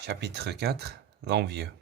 Chapitre 4 L'envieux.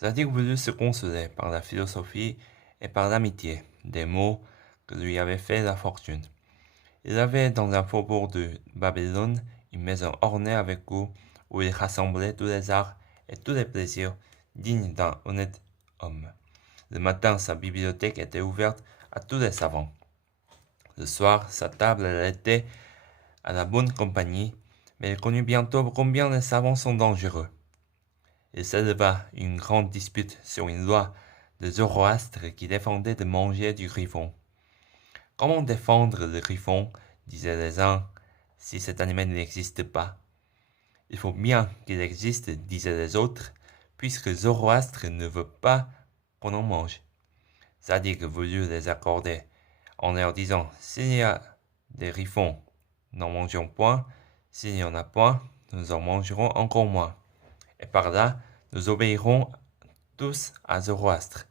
Zadig voulut se consoler par la philosophie et par l'amitié, des maux que lui avait fait la fortune. Il avait dans un faubourg de Babylone une maison ornée avec goût, où il rassemblait tous les arts et tous les plaisirs dignes d'un honnête homme. Le matin, sa bibliothèque était ouverte à tous les savants. Le soir, sa table était à la bonne compagnie, mais il connut bientôt combien les savants sont dangereux. Il s'éleva une grande dispute sur une loi de Zoroastre qui défendait de manger du griffon. Comment défendre le griffon, disaient les uns, si cet animal n'existe pas? Il faut bien qu'il existe, disaient les autres, puisque Zoroastre ne veut pas qu'on en mange. Zadig voulut les accorder, en leur disant, s'il y a des griffons, n'en mangeons point, s'il n'y en a point, nous en mangerons encore moins. Et par là, nous obéirons tous à Zoroastre.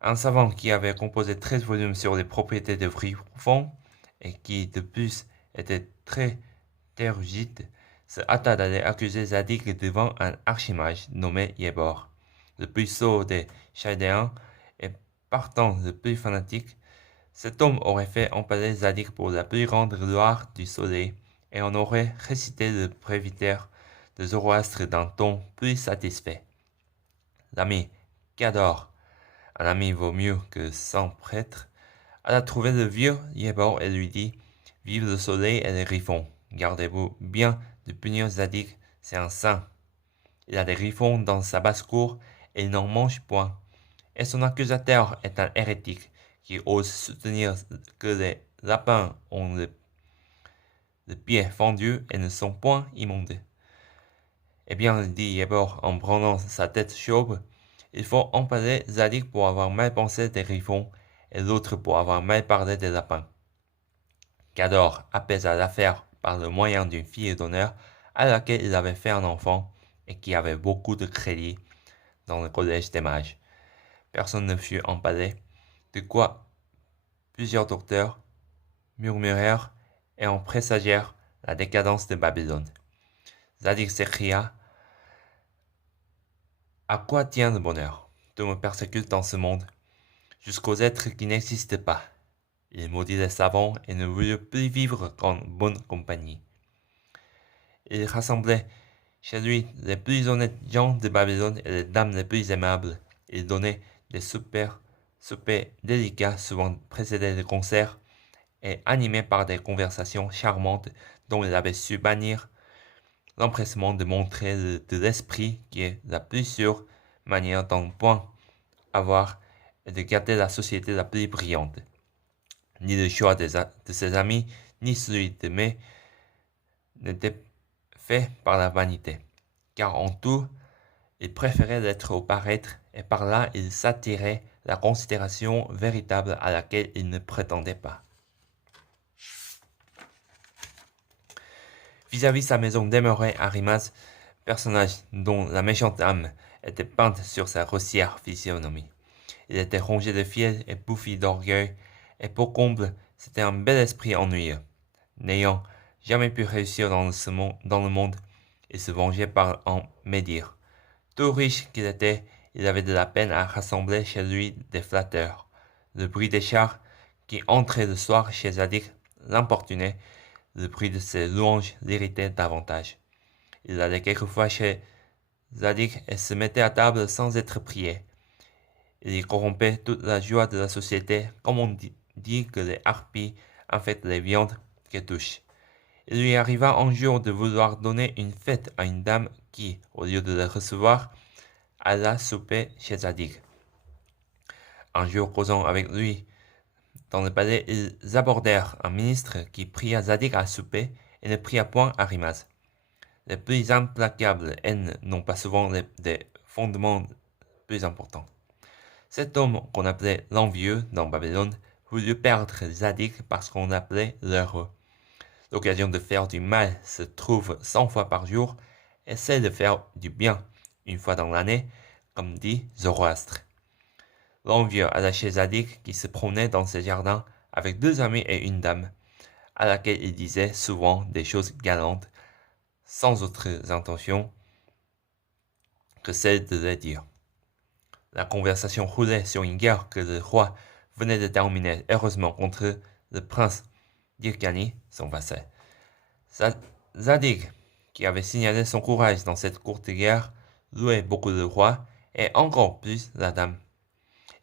Un savant qui avait composé 13 volumes sur les propriétés de griffons et qui de plus était très érudite, se hâta d'aller accuser Zadig devant un archimage nommé Yébor, le plus sot des Chaldéens et partant le plus fanatique. Cet homme aurait fait empaler Zadig pour la plus grande gloire du soleil et en aurait récité le prévitaire de Zoroastre d'un ton plus satisfait. L'ami Cador, un ami vaut mieux que 100 prêtres, alla trouver le vieux Yébor et lui dit, vive le soleil et les griffons, gardez-vous bien de punir Zadig, c'est un saint. Il a des griffons dans sa basse-cour et il n'en mange point. Et son accusateur est un hérétique qui ose soutenir que les lapins ont le pied fendu et ne sont point immondes. Eh bien, dit Yébor en prenant sa tête chauve, il faut empaler Zadig pour avoir mal pensé des griffons et l'autre pour avoir mal parlé des lapins. Cador apaisa l'affaire par le moyen d'une fille d'honneur à laquelle il avait fait un enfant et qui avait beaucoup de crédit dans le collège des mages. Personne ne fut empalé, de quoi plusieurs docteurs murmurèrent et en présagèrent la décadence de Babylone. Zadig s'écria, à quoi tient le bonheur? Tout me persécute dans ce monde, jusqu'aux êtres qui n'existent pas. Il maudit les savants et ne voulut plus vivre qu'en bonne compagnie. Il rassemblait chez lui les plus honnêtes gens de Babylone et les dames les plus aimables. Il donnait des soupers délicats souvent précédés de concerts et animés par des conversations charmantes dont il avait su bannir l'empressement de montrer de l'esprit qui est la plus sûre manière d'en point avoir et de garder la société la plus brillante. Ni le choix de ses amis, ni celui d'aimer n'était fait par la vanité, car en tout, il préférait l'être au paraître, et par là il s'attirait la considération véritable à laquelle il ne prétendait pas. Vis-à-vis sa maison demeurait Arimas, personnage dont la méchante âme était peinte sur sa grossière physionomie. Il était rongé de fiel et bouffi d'orgueil, et pour comble, c'était un bel esprit ennuyeux. N'ayant jamais pu réussir dans le monde, il se vengeait par en médire. Tout riche qu'il était, il avait de la peine à rassembler chez lui des flatteurs. Le bruit des chars qui entraient le soir chez Zadig l'importunait, le bruit de ses louanges l'irritait davantage. Il allait quelquefois chez Zadig et se mettait à table sans être prié. Il y corrompait toute la joie de la société, comme on dit que les harpies infectent les viandes qu'elles touchent. Il lui arriva un jour de vouloir donner une fête à une dame qui, au lieu de le recevoir, alla souper chez Zadig. Un jour, causant avec lui dans le palais, ils abordèrent un ministre qui pria Zadig à souper et ne pria point Arimas. Les plus implacables haines n'ont pas souvent des fondements plus importants. Cet homme qu'on appelait l'envieux dans Babylone voulut perdre Zadig parce qu'on l'appelait l'heureux. L'occasion de faire du mal se trouve 100 fois par jour, essaie de faire du bien une fois dans l'année, comme dit Zoroastre. L'envieux alla chez Zadig qui se promenait dans ses jardins avec deux amis et une dame, à laquelle il disait souvent des choses galantes, sans autres intentions que celle de les dire. La conversation roulait sur une guerre que le roi venait de terminer heureusement contre le prince d'Hyrcanie, son vassal. Zadig, qui avait signalé son courage dans cette courte guerre, louait beaucoup le roi et encore plus la dame.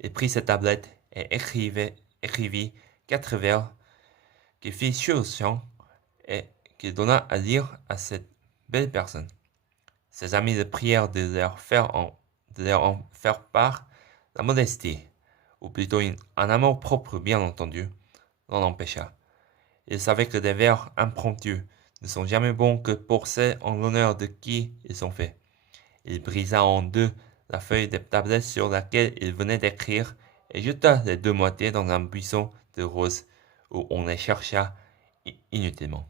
Il prit sa tablette et écrivit 4 vers qu'il fit sur le champ et qu'il donna à lire à cette belle personne. Ses amis le prièrent de leur en faire part. La modestie, ou plutôt un amour-propre bien entendu, l'en empêcha. Il savait que des vers impromptus ne sont jamais bons que pour ceux en l'honneur de qui ils sont faits. Il brisa en deux la feuille de tablette sur laquelle il venait d'écrire et jeta les 2 moitiés dans un buisson de roses où on les chercha inutilement.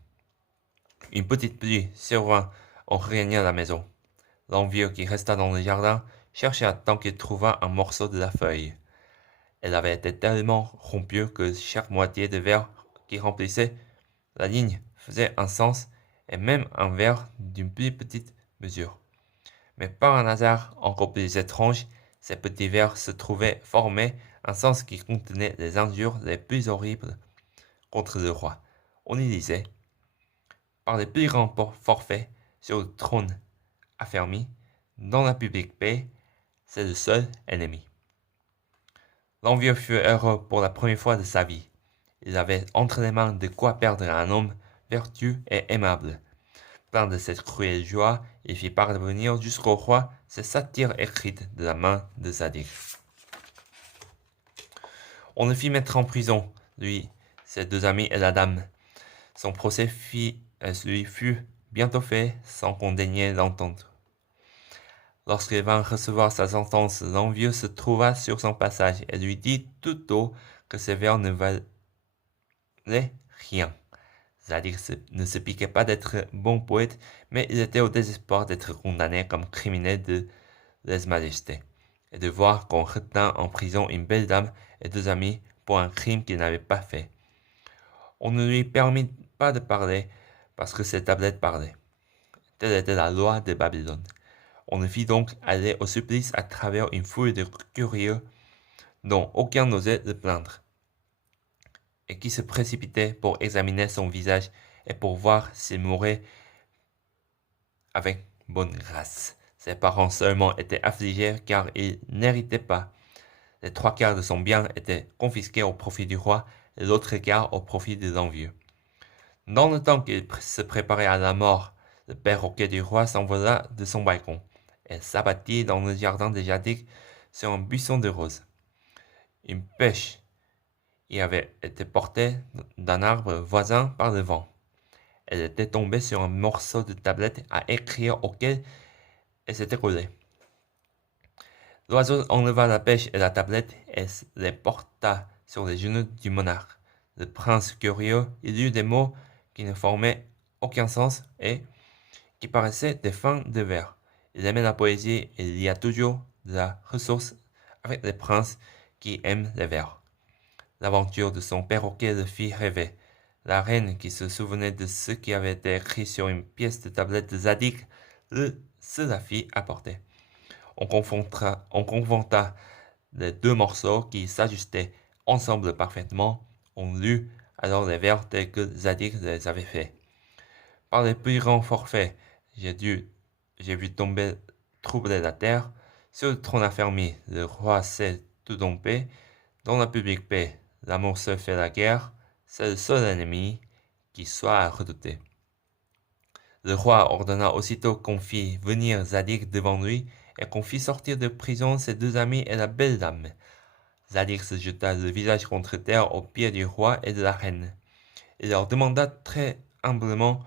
Une petite pluie survint en regagnant la maison. L'envieux qui resta dans le jardin chercha tant qu'il trouva un morceau de la feuille. Elle avait été tellement rompue que chaque moitié de verre qui remplissait la ligne faisait un sens et même un vers d'une plus petite mesure. Mais par un hasard encore plus étrange, ces petits vers se trouvaient former un sens qui contenait les injures les plus horribles contre le roi. On y lisait, par les plus grands forfaits sur le trône affermi, dans la publique paix, c'est le seul ennemi. L'envieux fut heureux pour la première fois de sa vie. Il avait entre les mains de quoi perdre un homme vertueux et aimable. Plein de cette cruelle joie, il fit parvenir jusqu'au roi ces satires écrites de la main de Zadig. On le fit mettre en prison, lui, ses 2 amis et la dame. Son procès lui fut bientôt fait sans qu'on daignait l'entendre. Lorsqu'il vint recevoir sa sentence, l'envieux se trouva sur son passage et lui dit tout haut que ses vers ne valaient rien. Zadig ne se piquait pas d'être bon poète, mais il était au désespoir d'être condamné comme criminel de lèse-majesté, et de voir qu'on retint en prison une belle dame et 2 amis pour un crime qu'il n'avait pas fait. On ne lui permit pas de parler, parce que ses tablettes parlaient. Telle était la loi de Babylone. On le fit donc aller au supplice à travers une foule de curieux dont aucun n'osait le plaindre, et qui se précipitaient pour examiner son visage et pour voir s'il mourait avec bonne grâce. Ses parents seulement étaient affligés car il n'héritait pas. Les 3/4 de son bien étaient confisqués au profit du roi et l'autre quart au profit de l'envieux. Dans le temps qu'il se préparait à la mort, le perroquet du roi s'envola de son balcon et s'abattit dans le jardin de Zadig sur un buisson de roses. Une pêche y avait été portée d'un arbre voisin par le vent. Elle était tombée sur un morceau de tablette à écrire auquel elle s'était collée. L'oiseau enleva la pêche et la tablette et les porta sur les genoux du monarque. Le prince curieux y lut des mots qui ne formaient aucun sens et qui paraissaient des fins de vers. Il aimait la poésie et il y a toujours de la ressource avec les princes qui aiment les vers. L'aventure de son perroquet le fit rêver. La reine, qui se souvenait de ce qui avait été écrit sur une pièce de tablette de Zadig, se la fit apporter. On confronta les 2 morceaux qui s'ajustaient ensemble parfaitement. On lut alors les vers tels que Zadig les avait faits. Par les plus grands forfaits, j'ai vu tomber troubler la terre. Sur le trône affermi, le roi s'est tout dompé. Dans la publique paix, l'amour seul fait la guerre. C'est le seul ennemi qui soit à redouter. Le roi ordonna aussitôt qu'on fit venir Zadig devant lui et qu'on fit sortir de prison ses 2 amis et la belle dame. Zadig se jeta le visage contre terre aux pieds du roi et de la reine. Il leur demanda très humblement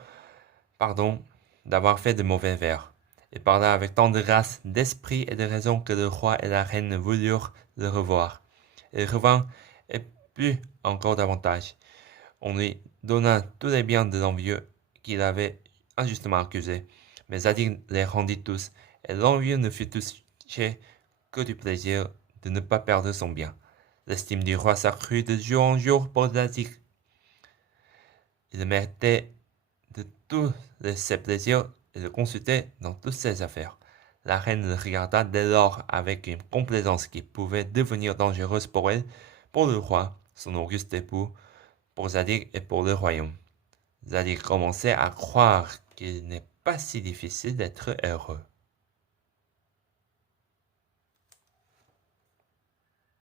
pardon d'avoir fait de mauvais vers. Il parla avec tant de grâce, d'esprit et de raison que le roi et la reine voulurent le revoir. Il revint et plut encore davantage. On lui donna tous les biens de l'envieux qu'il avait injustement accusé, mais Zadig les rendit tous, et l'envieux ne fut touché que du plaisir de ne pas perdre son bien. L'estime du roi s'accrut de jour en jour pour Zadig. Il méritait de tous ses plaisirs et le consultait dans toutes ses affaires. La reine le regarda dès lors avec une complaisance qui pouvait devenir dangereuse pour elle, pour le roi, son auguste époux, pour Zadig et pour le royaume. Zadig commençait à croire qu'il n'est pas si difficile d'être heureux.